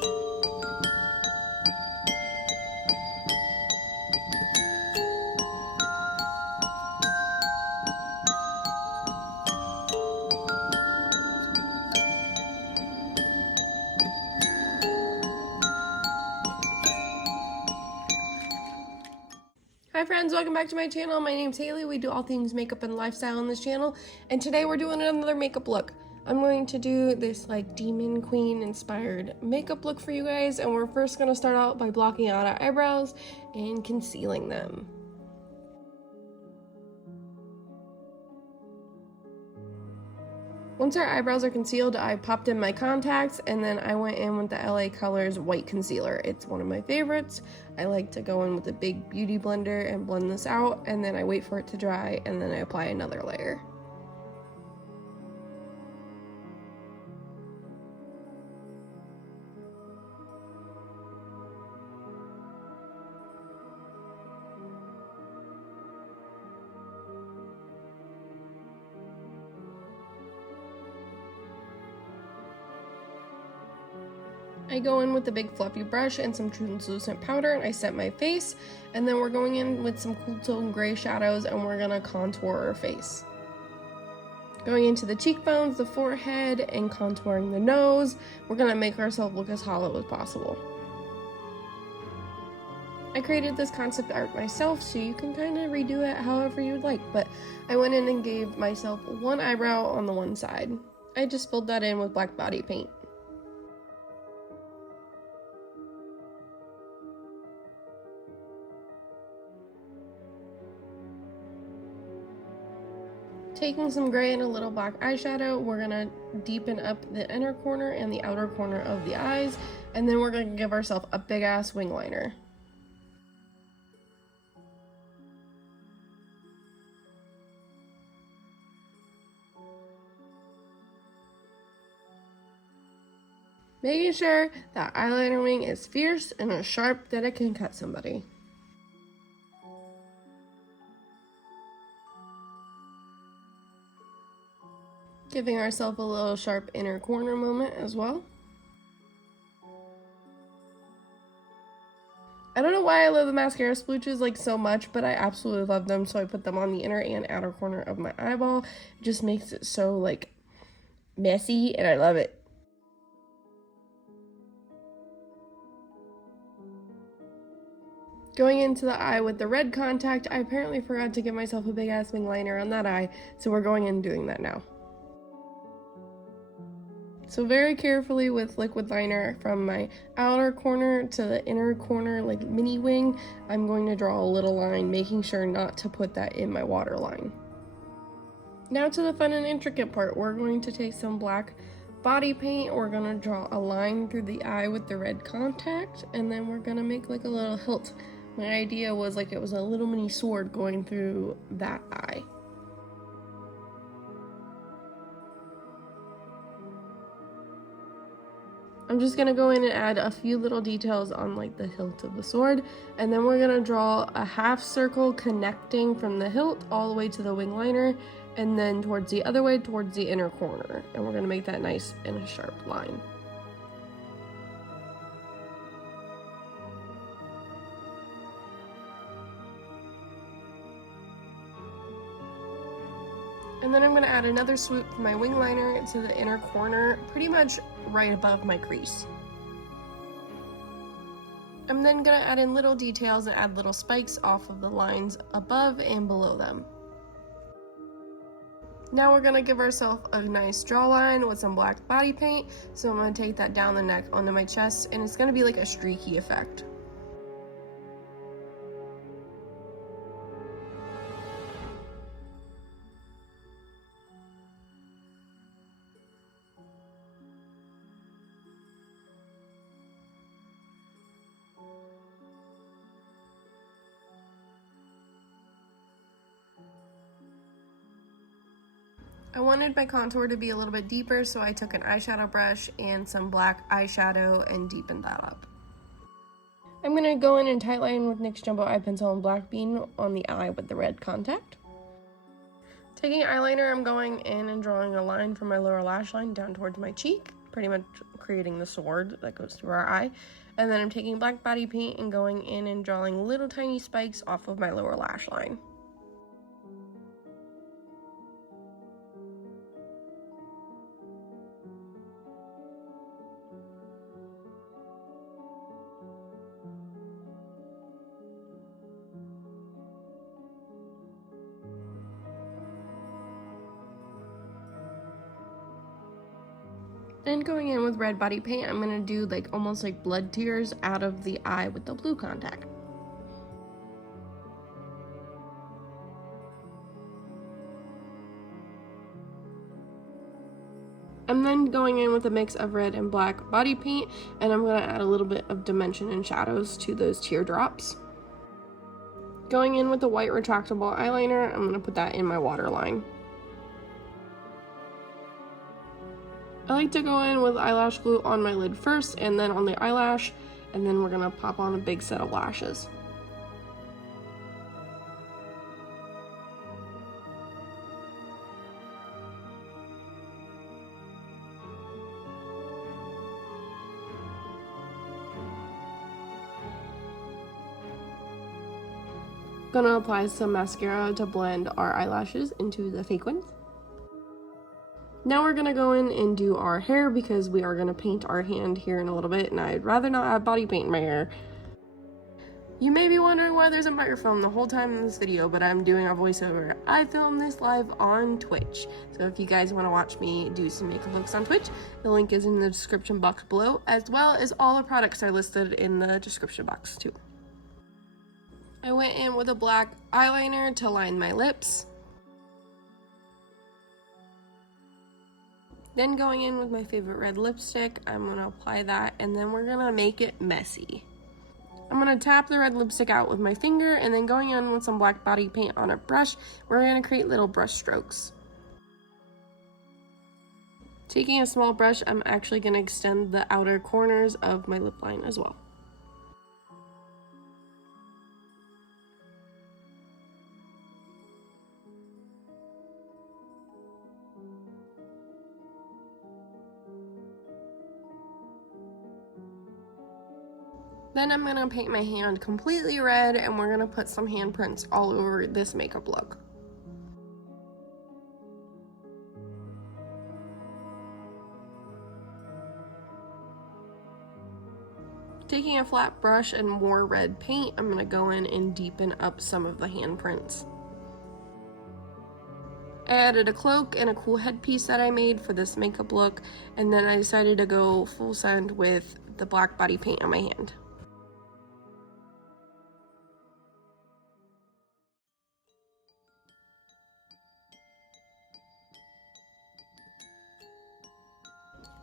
Hi friends, welcome back to my channel. My name's Haley. We do all things makeup and lifestyle on this channel, and today we're doing another makeup look. I'm going to do this like demon queen inspired makeup look for you guys, and we're first going to start out by blocking out our eyebrows and concealing them. Once our eyebrows are concealed, I popped in my contacts, and then I went in with the LA Colors white concealer. It's one of my favorites. I like to go in with a big beauty blender and blend this out, and then I wait for it to dry, and then I apply another layer. I go in with the big fluffy brush and some translucent powder, and I set my face, and then we're going in with some cool tone gray shadows, and we're gonna contour our face. Going into the cheekbones, the forehead, and contouring the nose, we're gonna make ourselves look as hollow as possible. I created this concept art myself, so you can kind of redo it however you'd like, but I went in and gave myself one eyebrow on the one side. I just filled that in with black body paint. Taking some gray and a little black eyeshadow, we're gonna deepen up the inner corner and the outer corner of the eyes, and then we're gonna give ourselves a big ass wing liner. Making sure that eyeliner wing is fierce and as sharp that it can cut somebody. Giving ourselves a little sharp inner corner moment as well. I don't know why I love the mascara splooches like so much, but I absolutely love them, so I put them on the inner and outer corner of my eyeball. It just makes it so like messy, and I love it. Going into the eye with the red contact, I apparently forgot to give myself a big ass wing liner on that eye, so we're going in and doing that now. So very carefully with liquid liner from my outer corner to the inner corner, like mini wing, I'm going to draw a little line, making sure not to put that in my waterline. Now to the fun and intricate part. We're going to take some black body paint, we're going to draw a line through the eye with the red contact, and then we're going to make like a little hilt. My idea was like it was a little mini sword going through that eye. I'm just gonna go in and add a few little details on like the hilt of the sword, and then we're gonna draw a half circle connecting from the hilt all the way to the wing liner, and then towards the other way towards the inner corner, and we're gonna make that nice and a sharp line. And then I'm going to add another swoop from my wing liner to the inner corner, pretty much right above my crease. I'm then going to add in little details and add little spikes off of the lines above and below them. Now we're going to give ourselves a nice jawline with some black body paint, so I'm going to take that down the neck onto my chest, and it's going to be like a streaky effect. I wanted my contour to be a little bit deeper, so I took an eyeshadow brush and some black eyeshadow and deepened that up. I'm going to go in and tightline with NYX Jumbo Eye Pencil and Black Bean on the eye with the red contact. Taking eyeliner, I'm going in and drawing a line from my lower lash line down towards my cheek, pretty much creating the sword that goes through our eye. And then I'm taking black body paint and going in and drawing little tiny spikes off of my lower lash line. Then going in with red body paint, I'm going to do like almost like blood tears out of the eye with the blue contact. I'm then going in with a mix of red and black body paint, and I'm going to add a little bit of dimension and shadows to those teardrops. Going in with the white retractable eyeliner, I'm going to put that in my waterline. I like to go in with eyelash glue on my lid first and then on the eyelash, and then we're gonna pop on a big set of lashes. Gonna apply some mascara to blend our eyelashes into the fake ones. Now we're gonna go in and do our hair because we are gonna paint our hand here in a little bit, and I'd rather not have body paint in my hair. You may be wondering why there's a microphone the whole time in this video, but I'm doing a voiceover. I filmed this live on Twitch, so if you guys want to watch me do some makeup looks on Twitch, the link is in the description box below, as well as all the products are listed in the description box too. I went in with a black eyeliner to line my lips. Then going in with my favorite red lipstick, I'm going to apply that, and then we're going to make it messy. I'm going to tap the red lipstick out with my finger, and then going in with some black body paint on a brush, we're going to create little brush strokes. Taking a small brush, I'm actually going to extend the outer corners of my lip line as well. Then I'm gonna paint my hand completely red, and we're gonna put some handprints all over this makeup look. Taking a flat brush and more red paint, I'm gonna go in and deepen up some of the handprints. I added a cloak and a cool headpiece that I made for this makeup look, and then I decided to go full send with the black body paint on my hand.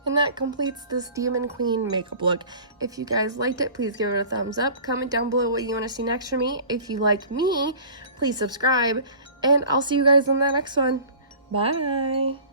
And that completes this Demon Queen makeup look. If you guys liked it, please give it a thumbs up. Comment down below what you want to see next from me. If you like me, please subscribe. And I'll see you guys on the next one. Bye!